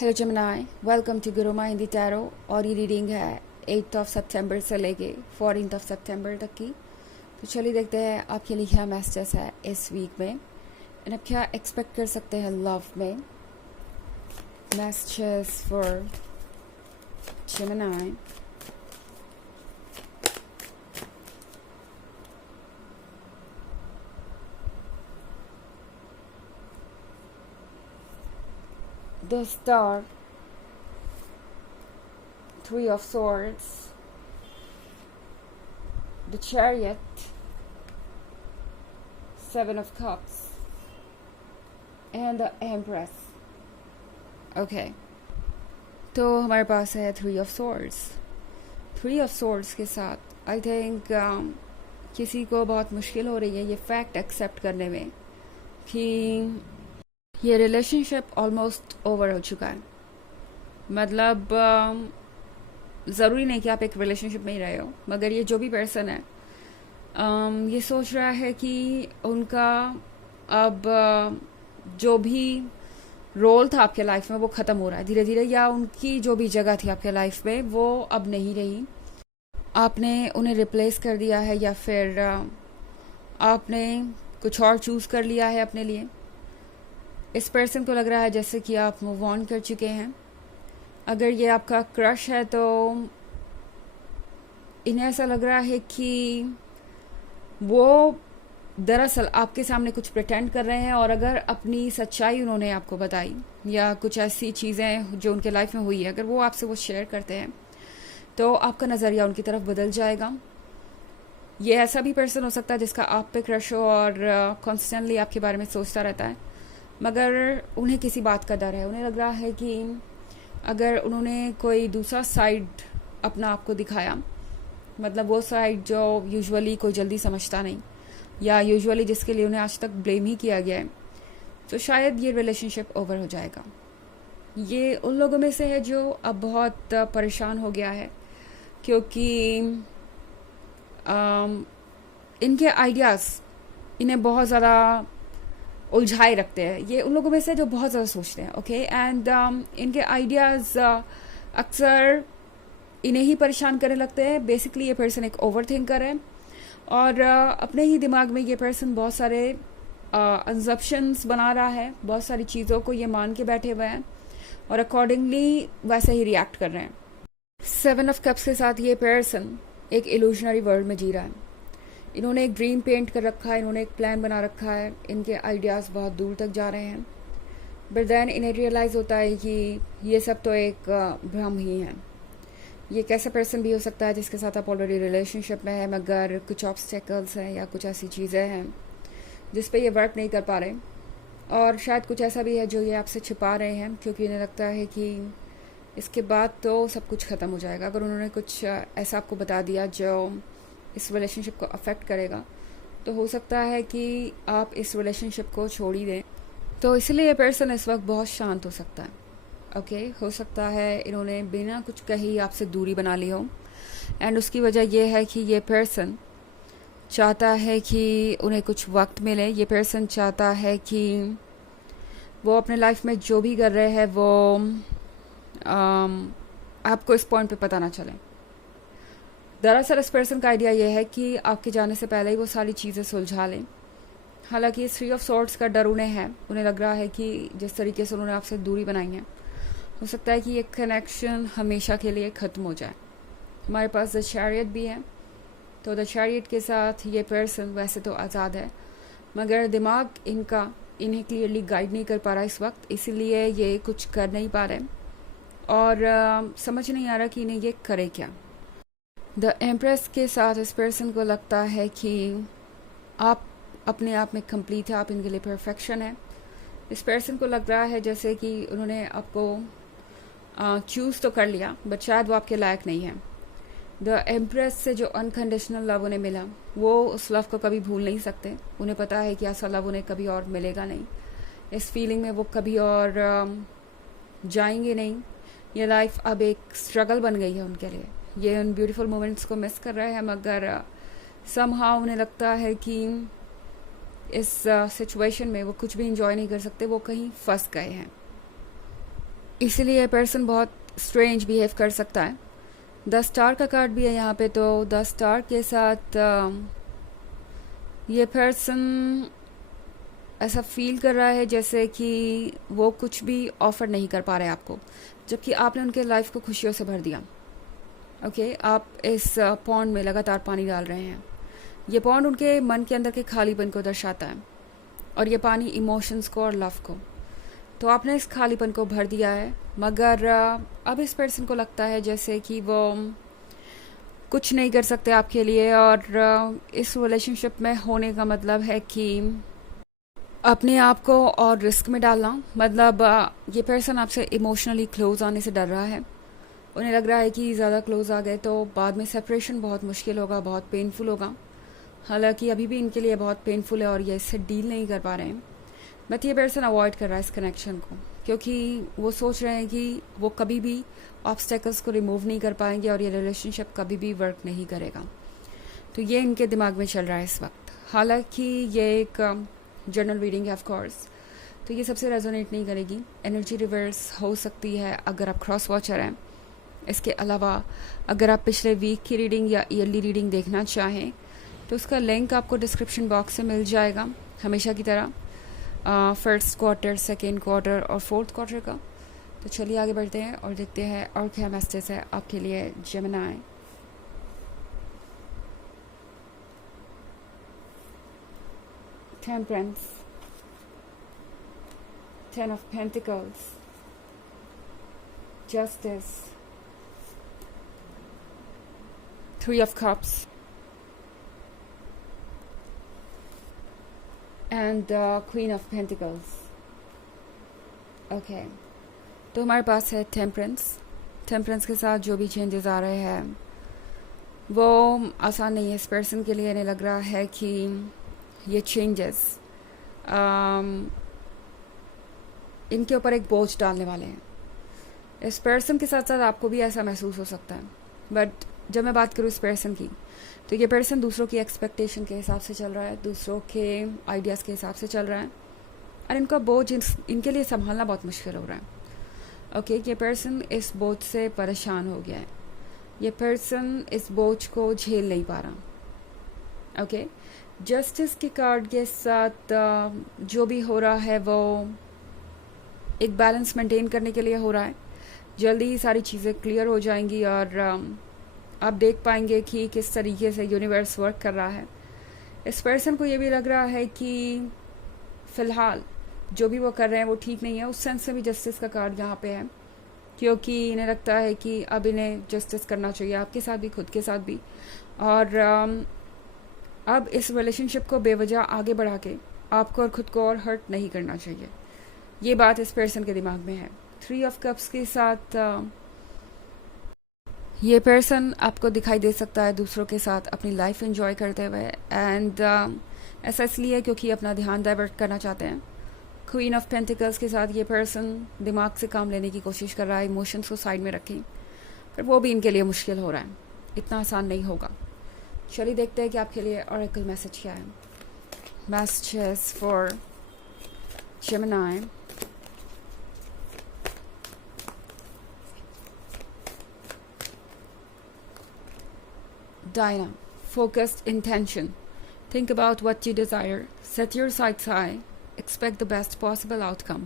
Hello जमनाई, welcome to Gurumaa Hindi tarot. और ये रीडिंग है 8 सितंबर से लेके 14 सितंबर तक की। तो चलिए देखते हैं आपके लिए क्या मैसेजेस है इस वीक में एंड आप क्या एक्सपेक्ट कर सकते हैं लव में। Messages for जमनाई। The star, Three of Swords, the Chariot, Seven of Cups, and the Empress. Okay, तो हमारे पास है three of swords. Three of swords के साथ आई थिंक किसी को बहुत मुश्किल हो रही है ये फैक्ट एक्सेप्ट करने में कि ये रिलेशनशिप ऑलमोस्ट ओवर हो चुका है। मतलब ज़रूरी नहीं कि आप एक रिलेशनशिप में ही रहे हो, मगर ये जो भी पर्सन है ये सोच रहा है कि उनका अब जो भी रोल था आपके लाइफ में वो ख़त्म हो रहा है धीरे धीरे, या उनकी जो भी जगह थी आपके लाइफ में वो अब नहीं रही। आपने उन्हें रिप्लेस कर दिया है या फिर आपने कुछ और चूज़ कर लिया है अपने लिए। इस पर्सन को लग रहा है जैसे कि आप मूव ऑन कर चुके हैं। अगर ये आपका क्रश है तो इन्हें ऐसा लग रहा है कि वो दरअसल आपके सामने कुछ प्रिटेंड कर रहे हैं, और अगर अपनी सच्चाई उन्होंने आपको बताई या कुछ ऐसी चीज़ें जो उनके लाइफ में हुई है अगर वो आपसे वो शेयर करते हैं तो आपका नज़रिया उनकी तरफ बदल जाएगा। ये ऐसा भी पर्सन हो सकता है जिसका आप पे क्रश हो और कॉन्स्टेंटली आपके बारे में सोचता रहता है, मगर उन्हें किसी बात का डर है। उन्हें लग रहा है कि अगर उन्होंने कोई दूसरा साइड अपना आपको दिखाया, मतलब वो साइड जो यूजुअली कोई जल्दी समझता नहीं या यूजुअली जिसके लिए उन्हें आज तक ब्लेम ही किया गया है, तो शायद ये रिलेशनशिप ओवर हो जाएगा। ये उन लोगों में से है जो अब बहुत परेशान हो गया है क्योंकि इनके आइडियाज़ इन्हें बहुत ज़्यादा उलझाए रखते हैं। ये उन लोगों में से जो बहुत ज़्यादा सोचते हैं, ओके, एंड इनके आइडियाज़ अक्सर इन्हें ही परेशान करने लगते हैं। बेसिकली ये पर्सन एक ओवर थिंकर है और अपने ही दिमाग में ये पर्सन बहुत सारे अजम्पशंस बना रहा है, बहुत सारी चीज़ों को ये मान के बैठे हुए हैं और अकॉर्डिंगली वैसे ही रिएक्ट कर रहे हैं। सेवन ऑफ कप्स के साथ ये पर्सन एक इल्यूजनरी वर्ल्ड में जी रहा है। इन्होंने एक ड्रीम पेंट कर रखा है, इन्होंने एक प्लान बना रखा है, इनके आइडियाज़ बहुत दूर तक जा रहे हैं, बट देन इन्हें रियलाइज़ होता है कि ये सब तो एक भ्रम ही है। ये कैसा पर्सन भी हो सकता है जिसके साथ आप ऑलरेडी रिलेशनशिप में है मगर कुछ ऑब्स्टेकल्स हैं या कुछ ऐसी चीज़ें हैं जिस पे ये वर्क नहीं कर पा रहे, और शायद कुछ ऐसा भी है जो ये आपसे छिपा रहे हैं क्योंकि इन्हें लगता है कि इसके बाद तो सब कुछ ख़त्म हो जाएगा। अगर उन्होंने कुछ ऐसा आपको बता दिया जो इस रिलेशनशिप को अफेक्ट करेगा तो हो सकता है कि आप इस रिलेशनशिप को छोड़ ही दें। तो इसलिए ये पर्सन इस वक्त बहुत शांत हो सकता है। ओके, हो सकता है इन्होंने बिना कुछ कही आपसे दूरी बना ली हो, एंड उसकी वजह यह है कि ये पर्सन चाहता है कि उन्हें कुछ वक्त मिले। ये पर्सन चाहता है कि वो अपने लाइफ में जो भी कर रहे हैं वो आपको इस पॉइंट पे पता ना चले। दरअसल इस पर्सन का आइडिया यह है कि आपके जाने से पहले ही वो सारी चीज़ें सुलझा लें। हालांकि थ्री ऑफ सॉर्ड्स का डर उन्हें है। उन्हें लग रहा है कि जिस तरीके से उन्होंने आपसे दूरी बनाई है हो सकता है कि ये कनेक्शन हमेशा के लिए ख़त्म हो जाए। हमारे पास द चैरियट भी है, तो द चैरियट के साथ ये पर्सन वैसे तो आज़ाद है मगर दिमाग इनका इन्हें क्लियरली गाइड नहीं कर पा रहा इस वक्त, इसीलिए ये कुछ कर नहीं पा रहे और समझ नहीं आ रहा कि इन्हें ये करे क्या। द एम्प्रेस के साथ इस पर्सन को लगता है कि आप अपने आप में कंप्लीट है, आप इनके लिए परफेक्शन है। इस पर्सन को लग रहा है जैसे कि उन्होंने आपको चूज़ तो कर लिया बट शायद वो आपके लायक नहीं है। द एम्प्रेस से जो अनकंडीशनल लव उन्हें मिला वो उस लव को कभी भूल नहीं सकते। उन्हें पता है कि ऐसा लव उन्हें कभी और मिलेगा नहीं। इस फीलिंग में वो कभी और जाएंगे नहीं। ये लाइफ अब एक स्ट्रगल बन गई है उनके लिए। ये उन ब्यूटीफुल मोमेंट्स को मिस कर रहे हैं मगर समहाउ उन्हें लगता है कि इस सिचुएशन में वो कुछ भी इंजॉय नहीं कर सकते, वो कहीं फंस गए हैं। इसीलिए ये पर्सन बहुत स्ट्रेंज बिहेव कर सकता है। 10 स्टार का कार्ड भी है यहाँ पे, तो 10 स्टार के साथ ये पर्सन ऐसा फील कर रहा है जैसे कि वो कुछ भी ऑफर नहीं कर पा रहे आपको, जबकि आपने उनके लाइफ को खुशियों से भर दिया। ओके, आप इस पॉन्ड में लगातार पानी डाल रहे हैं। ये पॉन्ड उनके मन के अंदर के खालीपन को दर्शाता है, और ये पानी इमोशंस को और लव को। तो आपने इस खालीपन को भर दिया है, मगर अब इस पर्सन को लगता है जैसे कि वो कुछ नहीं कर सकते आपके लिए, और इस रिलेशनशिप में होने का मतलब है कि अपने आप को और रिस्क में डालना। मतलब ये पर्सन आपसे इमोशनली क्लोज आने से डर रहा है। उन्हें लग रहा है कि ज़्यादा क्लोज आ गए तो बाद में सेपरेशन बहुत मुश्किल होगा, बहुत पेनफुल होगा। हालांकि अभी भी इनके लिए बहुत पेनफुल है और ये इससे डील नहीं कर पा रहे हैं। बट ये पर्सन अवॉइड कर रहा है इस कनेक्शन को, क्योंकि वो सोच रहे हैं कि वो कभी भी ऑब्स्टेकल्स को रिमूव नहीं कर पाएंगे और ये रिलेशनशिप कभी भी वर्क नहीं करेगा। तो ये इनके दिमाग में चल रहा है इस वक्त। हालांकि ये एक जनरल रीडिंग है ऑफ कोर्स, तो ये सबसे रेजोनेट नहीं करेगी। एनर्जी रिवर्स हो सकती है अगर आप क्रॉस वॉचर हैं। इसके अलावा अगर आप पिछले वीक की रीडिंग या ईयरली रीडिंग देखना चाहें तो उसका लिंक आपको डिस्क्रिप्शन बॉक्स में मिल जाएगा, हमेशा की तरह, फर्स्ट क्वार्टर, सेकेंड क्वार्टर और फोर्थ क्वार्टर का। तो चलिए आगे बढ़ते हैं और देखते हैं और क्या मैसेज है आपके लिए Gemini. Temperance, 10 of Pentacles, Justice, 3 of Cups, and Queen of Pentacles. Okay, तो हमारे पास है टेम्परेंस के साथ जो भी चेंजेस आ रहे हैं वो आसान नहीं है इस पर्सन के लिए। इन्हें लग रहा है कि ये चेंजेस इनके ऊपर एक बोझ डालने वाले हैं। इस पर्सन के साथ साथ आपको भी ऐसा महसूस हो सकता है। बट जब मैं बात करूँ इस पर्सन की, तो ये पर्सन दूसरों की एक्सपेक्टेशन के हिसाब से चल रहा है, दूसरों के आइडियाज़ के हिसाब से चल रहा है, और इनका बोझ इनके लिए संभालना बहुत मुश्किल हो रहा है। ओके, ये पर्सन इस बोझ से परेशान हो गया है। ये पर्सन इस बोझ को झेल नहीं पा रहा। ओके, जस्टिस के कार्ड के साथ जो भी हो रहा है वो एक बैलेंस मेंटेन करने के लिए हो रहा है। जल्दी ही सारी चीज़ें क्लियर हो जाएंगी और आप देख पाएंगे कि किस तरीके से यूनिवर्स वर्क कर रहा है। इस पर्सन को ये भी लग रहा है कि फ़िलहाल जो भी वो कर रहे हैं वो ठीक नहीं है। उस सेंस में भी जस्टिस का कार्ड यहाँ पे है, क्योंकि इन्हें लगता है कि अब इन्हें जस्टिस करना चाहिए, आपके साथ भी, खुद के साथ भी। और अब इस रिलेशनशिप को बेवजह आगे बढ़ा के आपको और खुद को और हर्ट नहीं करना चाहिए। ये बात इस पर्सन के दिमाग में है। 3 of Cups के साथ ये पर्सन आपको दिखाई दे सकता है दूसरों के साथ अपनी लाइफ एंजॉय करते हुए, एंड ऐसा इसलिए क्योंकि अपना ध्यान डाइवर्ट करना चाहते हैं। क्वीन ऑफ पेंटिकल्स के साथ ये पर्सन दिमाग से काम लेने की कोशिश कर रहा है, इमोशंस को साइड में रखें, पर वो भी इनके लिए मुश्किल हो रहा है, इतना आसान नहीं होगा। चलिए देखते हैं कि आपके लिए ऑरेकल मैसेज क्या है। Messages for Gemini. Dinah, focused intention. Think about what you desire. Set your sights high. Expect the best possible outcome.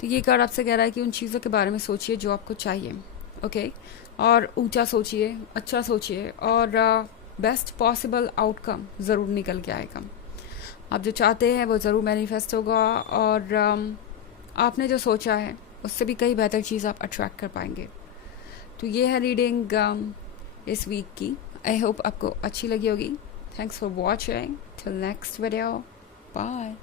तो ये कार्ड आपसे कह रहा है कि उन चीज़ों के बारे में सोचिए जो आपको चाहिए, ओके, और ऊंचा सोचिए, अच्छा सोचिए, और बेस्ट पॉसिबल आउटकम ज़रूर निकल के आएगा। आप जो चाहते हैं वो ज़रूर मैनिफेस्ट होगा, और आपने जो सोचा है उससे भी कई बेहतर चीज़ आप अट्रैक्ट कर पाएंगे। तो ये है रीडिंग इस वीक की। आई होप आपको अच्छी लगी होगी। Thanks for watching. Till next video, bye.